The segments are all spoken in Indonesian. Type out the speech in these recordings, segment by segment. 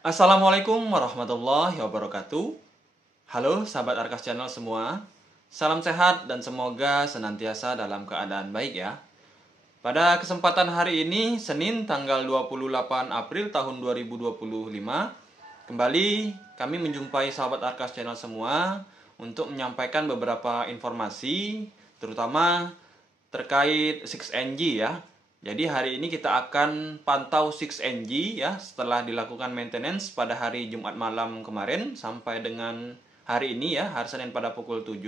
Assalamualaikum warahmatullahi wabarakatuh. Halo sahabat Arkas Channel semua. Salam sehat dan semoga senantiasa dalam keadaan baik ya. Pada kesempatan hari ini, Senin tanggal 28 April tahun 2025, kembali kami menjumpai sahabat Arkas Channel semua untuk menyampaikan beberapa informasi, terutama terkait 6NG ya. Jadi hari ini kita akan pantau 6NG ya setelah dilakukan maintenance pada hari Jumat malam kemarin sampai dengan hari ini ya, hari Senin pada pukul 7.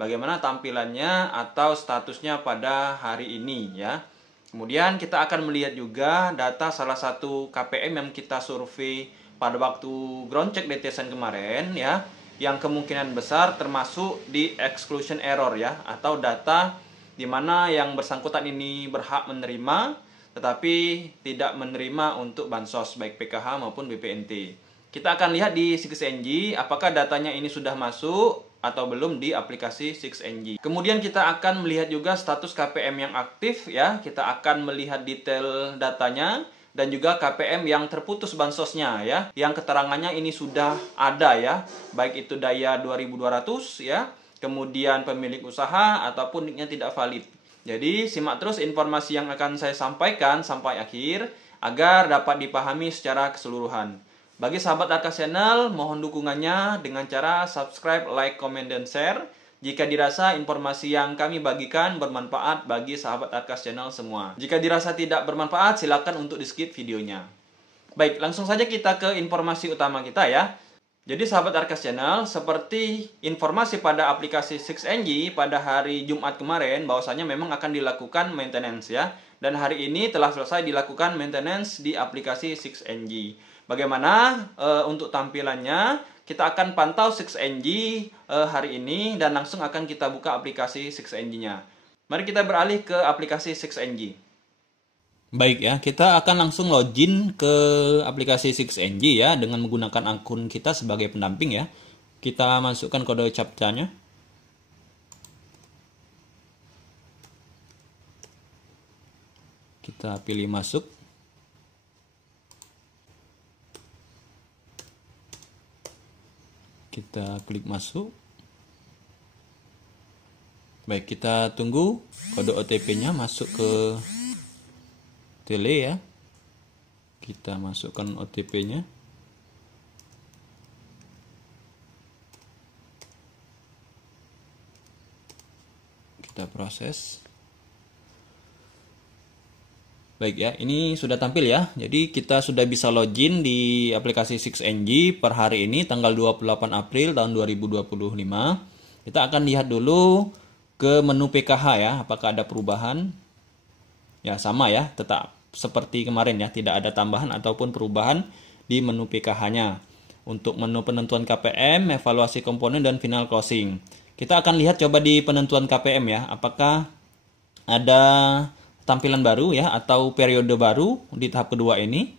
Bagaimana tampilannya atau statusnya pada hari ini ya. Kemudian kita akan melihat juga data salah satu KPM yang kita survei pada waktu ground check detection kemarin ya, yang kemungkinan besar termasuk di exclusion error ya, atau data di mana yang bersangkutan ini berhak menerima tetapi tidak menerima untuk bansos baik PKH maupun BPNT. Kita akan lihat di 6NG apakah datanya ini sudah masuk atau belum di aplikasi 6NG. Kemudian kita akan melihat juga status KPM yang aktif ya. Kita akan melihat detail datanya dan juga KPM yang terputus bansosnya ya, yang keterangannya ini sudah ada ya, baik itu daya 2200 ya, kemudian pemilik usaha ataupun nicknya tidak valid. Jadi simak terus informasi yang akan saya sampaikan sampai akhir agar dapat dipahami secara keseluruhan. Bagi sahabat Arkas Channel, mohon dukungannya dengan cara subscribe, like, comment, dan share jika dirasa informasi yang kami bagikan bermanfaat bagi sahabat Arkas Channel semua. Jika dirasa tidak bermanfaat, silakan untuk di-skip videonya. Baik, langsung saja kita ke informasi utama kita ya. Jadi sahabat Arkas Channel, seperti informasi pada aplikasi 6NG pada hari Jumat kemarin, bahwasanya memang akan dilakukan maintenance ya. Dan hari ini telah selesai dilakukan maintenance di aplikasi 6NG. Bagaimana untuk tampilannya? Kita akan pantau 6NG hari ini dan langsung akan kita buka aplikasi 6NG-nya. Mari kita beralih ke aplikasi 6NG. Baik ya, kita akan langsung login ke aplikasi 6NG ya dengan menggunakan akun kita sebagai pendamping ya. Kita masukkan kode CAPTCHA-nya. Kita pilih masuk. Kita klik masuk. Baik, kita tunggu kode OTP-nya masuk ke tele ya. Kita masukkan OTP-nya. Kita proses. Baik ya, ini sudah tampil ya. Jadi kita sudah bisa login di aplikasi 6NG per hari ini tanggal 28 April tahun 2025. Kita akan lihat dulu ke menu PKH ya, apakah ada perubahan. Ya sama ya, tetap seperti kemarin ya, tidak ada tambahan ataupun perubahan di menu PKH-nya. Untuk menu penentuan KPM, evaluasi komponen, dan final closing. Kita akan lihat coba di penentuan KPM ya, apakah ada tampilan baru ya atau periode baru di tahap kedua ini.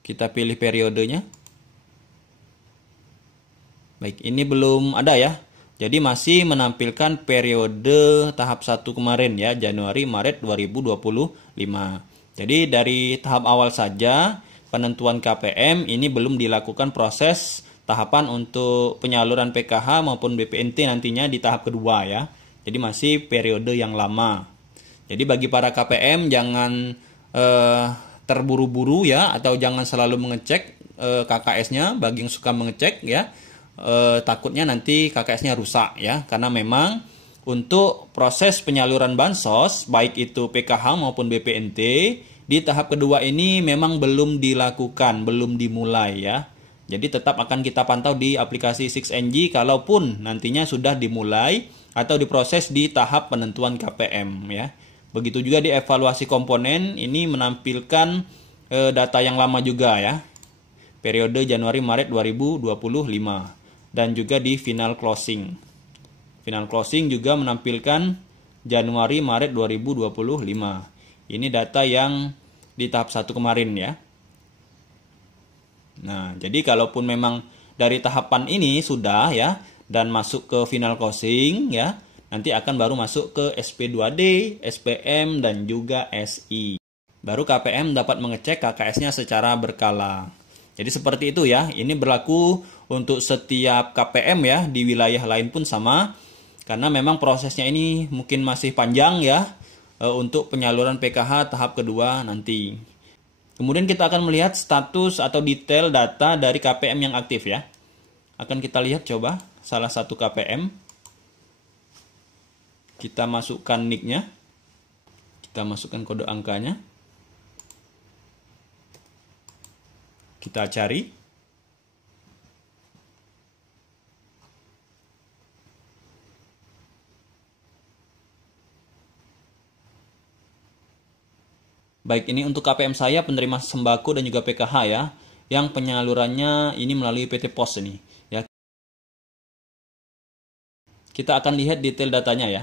Kita pilih periodenya. Baik, ini belum ada ya. Jadi masih menampilkan periode tahap 1 kemarin ya, Januari-Maret 2025. Jadi dari tahap awal saja penentuan KPM ini belum dilakukan proses tahapan untuk penyaluran PKH maupun BPNT nantinya di tahap kedua ya. Jadi masih periode yang lama. Jadi bagi para KPM jangan terburu-buru ya, atau jangan selalu mengecek KKS-nya. Bagi yang suka mengecek ya, takutnya nanti KKS-nya rusak ya, karena memang untuk proses penyaluran bansos baik itu PKH maupun BPNT di tahap kedua ini memang belum dilakukan, belum dimulai ya. Jadi tetap akan kita pantau di aplikasi 6NG kalaupun nantinya sudah dimulai atau diproses di tahap penentuan KPM ya. Begitu juga di evaluasi komponen, ini menampilkan data yang lama juga ya, periode Januari-Maret 2025. Dan juga di final closing. Final closing juga menampilkan Januari-Maret 2025. Ini data yang di tahap 1 kemarin ya. Nah, jadi kalaupun memang dari tahapan ini sudah ya dan masuk ke final closing ya, nanti akan baru masuk ke SP2D, SPM, dan juga SI. baru KPM dapat mengecek KKS-nya secara berkala. Jadi seperti itu ya. Ini berlaku untuk setiap KPM ya, di wilayah lain pun sama. Karena memang prosesnya ini mungkin masih panjang ya untuk penyaluran PKH tahap kedua nanti. Kemudian kita akan melihat status atau detail data dari KPM yang aktif ya. Akan kita lihat coba salah satu KPM. Kita masukkan NIK-nya. Kita masukkan kode angkanya. Kita cari. Baik, ini untuk KPM saya penerima sembako dan juga PKH ya, yang penyalurannya ini melalui PT Pos ini ya. Kita akan lihat detail datanya ya.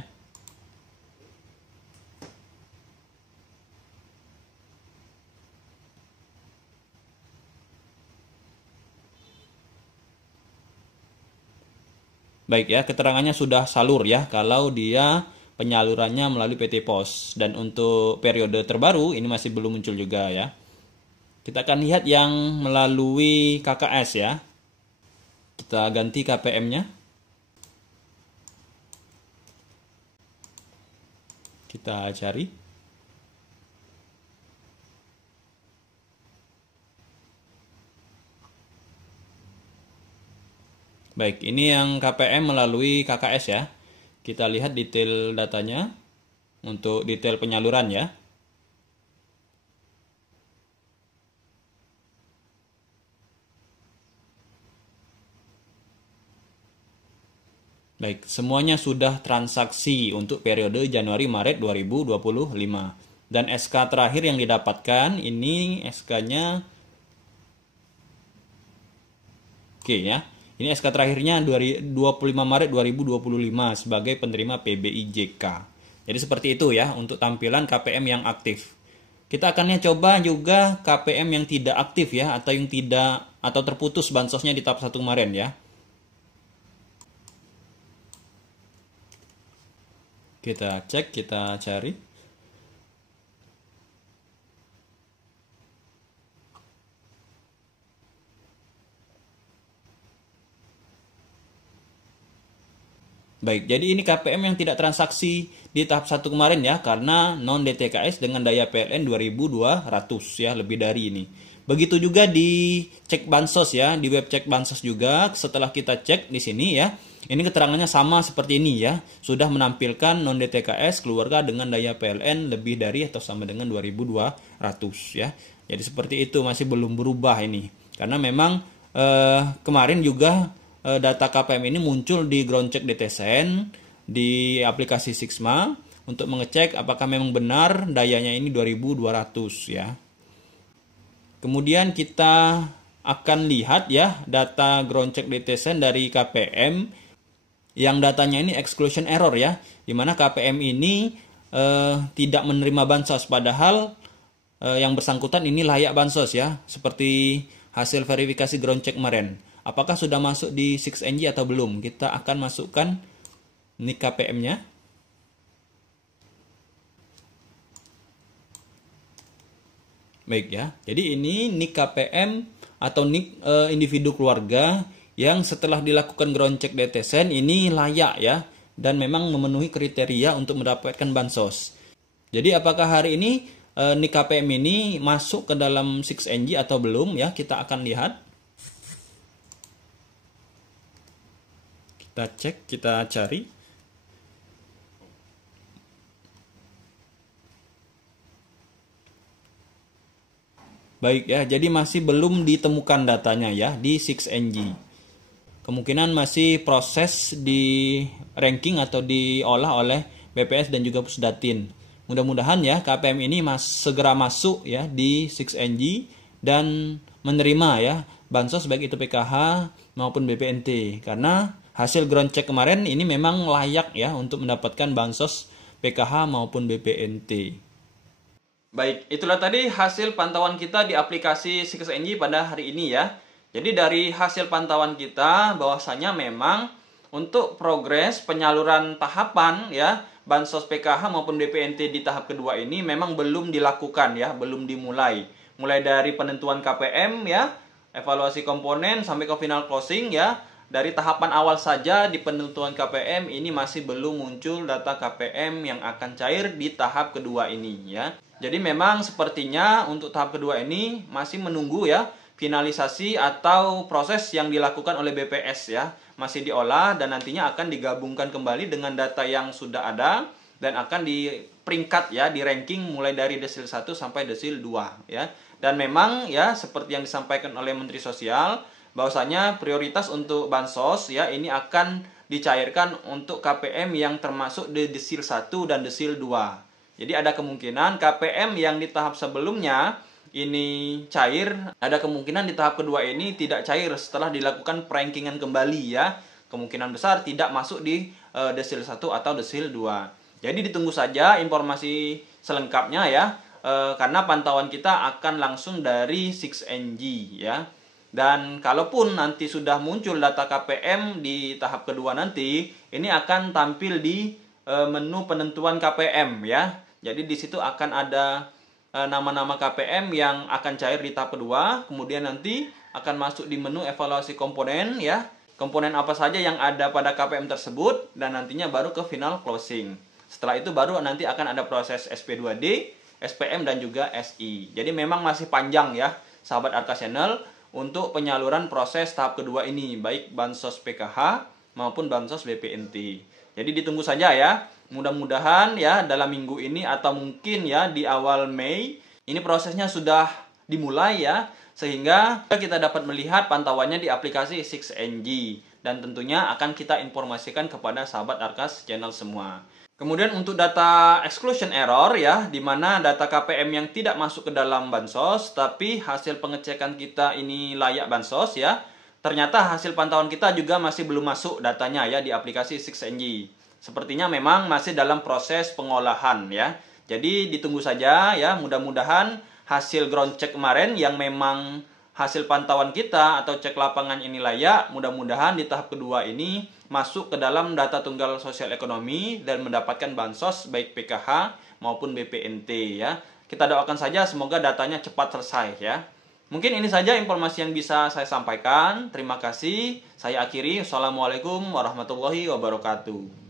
Baik ya, keterangannya sudah salur ya kalau dia penyalurannya melalui PT Pos. Dan untuk periode terbaru ini masih belum muncul juga ya. Kita akan lihat yang melalui KKS ya. Kita ganti KPM-nya. Kita cari. Baik, ini yang KPM melalui KKS ya. Kita lihat detail datanya untuk detail penyaluran ya. Baik, semuanya sudah transaksi untuk periode Januari-Maret 2025. Dan SK terakhir yang didapatkan ini SK-nya oke ya. Ini SK terakhirnya 25 Maret 2025 sebagai penerima PBIJK. Jadi seperti itu ya untuk tampilan KPM yang aktif. Kita akan coba juga KPM yang tidak aktif ya, atau yang tidak atau terputus bansosnya di tahap 1 kemarin ya. Kita cek, kita cari. Baik, jadi ini KPM yang tidak transaksi di tahap 1 kemarin ya, karena non-DTKS dengan daya PLN 2200 ya, lebih dari ini. Begitu juga di cek bansos ya, di web cek bansos juga setelah kita cek di sini ya. Ini keterangannya sama seperti ini ya, sudah menampilkan non-DTKS keluarga dengan daya PLN lebih dari atau sama dengan 2200 ya. Jadi seperti itu, masih belum berubah ini. Karena memang kemarin juga data KPM ini muncul di ground check DTSN di aplikasi Sixma untuk mengecek apakah memang benar dayanya ini 2200 ya. Kemudian kita akan lihat ya data ground check DTSN dari KPM yang datanya ini exclusion error ya, dimana KPM ini tidak menerima bansos padahal yang bersangkutan ini layak bansos ya, seperti hasil verifikasi ground check kemarin. Apakah sudah masuk di 6NG atau belum? Kita akan masukkan NIK KPM-nya. Baik ya. Jadi ini NIK KPM atau NIK individu keluarga yang setelah dilakukan ground check DTSN ini layak ya, dan memang memenuhi kriteria untuk mendapatkan bansos. Jadi apakah hari ini NIK KPM ini masuk ke dalam 6NG atau belum ya? Kita akan lihat. Kita cek, kita cari. Baik ya, jadi masih belum ditemukan datanya ya di 6NG. Kemungkinan masih proses di ranking atau diolah oleh BPS dan juga Pusdatin. Mudah-mudahan ya KPM ini segera masuk ya di 6NG dan menerima ya bansos baik itu PKH maupun BPNT, karena hasil ground check kemarin ini memang layak ya untuk mendapatkan bansos PKH maupun BPNT. Baik, itulah tadi hasil pantauan kita di aplikasi 6NG pada hari ini ya. Jadi dari hasil pantauan kita bahwasanya memang untuk progres penyaluran tahapan ya Bansos PKH maupun BPNT di tahap kedua ini memang belum dilakukan ya, belum dimulai. Mulai dari penentuan KPM ya, evaluasi komponen sampai ke final closing ya. Dari tahapan awal saja di penentuan KPM ini masih belum muncul data KPM yang akan cair di tahap kedua ini ya. Jadi memang sepertinya untuk tahap kedua ini masih menunggu ya finalisasi atau proses yang dilakukan oleh BPS ya. Masih diolah dan nantinya akan digabungkan kembali dengan data yang sudah ada dan akan di peringkat ya, di ranking mulai dari desil 1 sampai desil 2 ya. Dan memang ya seperti yang disampaikan oleh Menteri Sosial bahwasanya prioritas untuk bansos ya ini akan dicairkan untuk KPM yang termasuk di desil 1 dan desil 2. Jadi ada kemungkinan KPM yang di tahap sebelumnya ini cair, ada kemungkinan di tahap kedua ini tidak cair setelah dilakukan perankingan kembali ya. Kemungkinan besar tidak masuk di desil 1 atau desil 2. Jadi ditunggu saja informasi selengkapnya ya. Karena pantauan kita akan langsung dari 6NG ya. Dan kalaupun nanti sudah muncul data KPM di tahap kedua nanti, ini akan tampil di menu penentuan KPM ya. Jadi di situ akan ada nama-nama KPM yang akan cair di tahap kedua, kemudian nanti akan masuk di menu evaluasi komponen ya. Komponen apa saja yang ada pada KPM tersebut dan nantinya baru ke final closing. Setelah itu baru nanti akan ada proses SP2D, SPM dan juga SI. Jadi memang masih panjang ya, sahabat Arkas Channel, untuk penyaluran proses tahap kedua ini, baik Bansos PKH maupun Bansos BPNT. Jadi ditunggu saja ya. Mudah-mudahan ya dalam minggu ini atau mungkin ya di awal Mei ini prosesnya sudah dimulai ya, sehingga kita dapat melihat pantauannya di aplikasi 6NG dan tentunya akan kita informasikan kepada sahabat Arkas Channel semua. Kemudian untuk data exclusion error ya, di mana data KPM yang tidak masuk ke dalam bansos, tapi hasil pengecekan kita ini layak bansos ya. Ternyata hasil pantauan kita juga masih belum masuk datanya ya di aplikasi 6NG. Sepertinya memang masih dalam proses pengolahan ya. Jadi ditunggu saja ya, mudah-mudahan hasil ground check kemarin yang memang hasil pantauan kita atau cek lapangan ini layak, mudah-mudahan di tahap kedua ini masuk ke dalam data tunggal sosial ekonomi dan mendapatkan bansos baik PKH maupun BPNT ya. Kita doakan saja semoga datanya cepat selesai ya. Mungkin ini saja informasi yang bisa saya sampaikan. Terima kasih. Saya akhiri. Wassalamualaikum warahmatullahi wabarakatuh.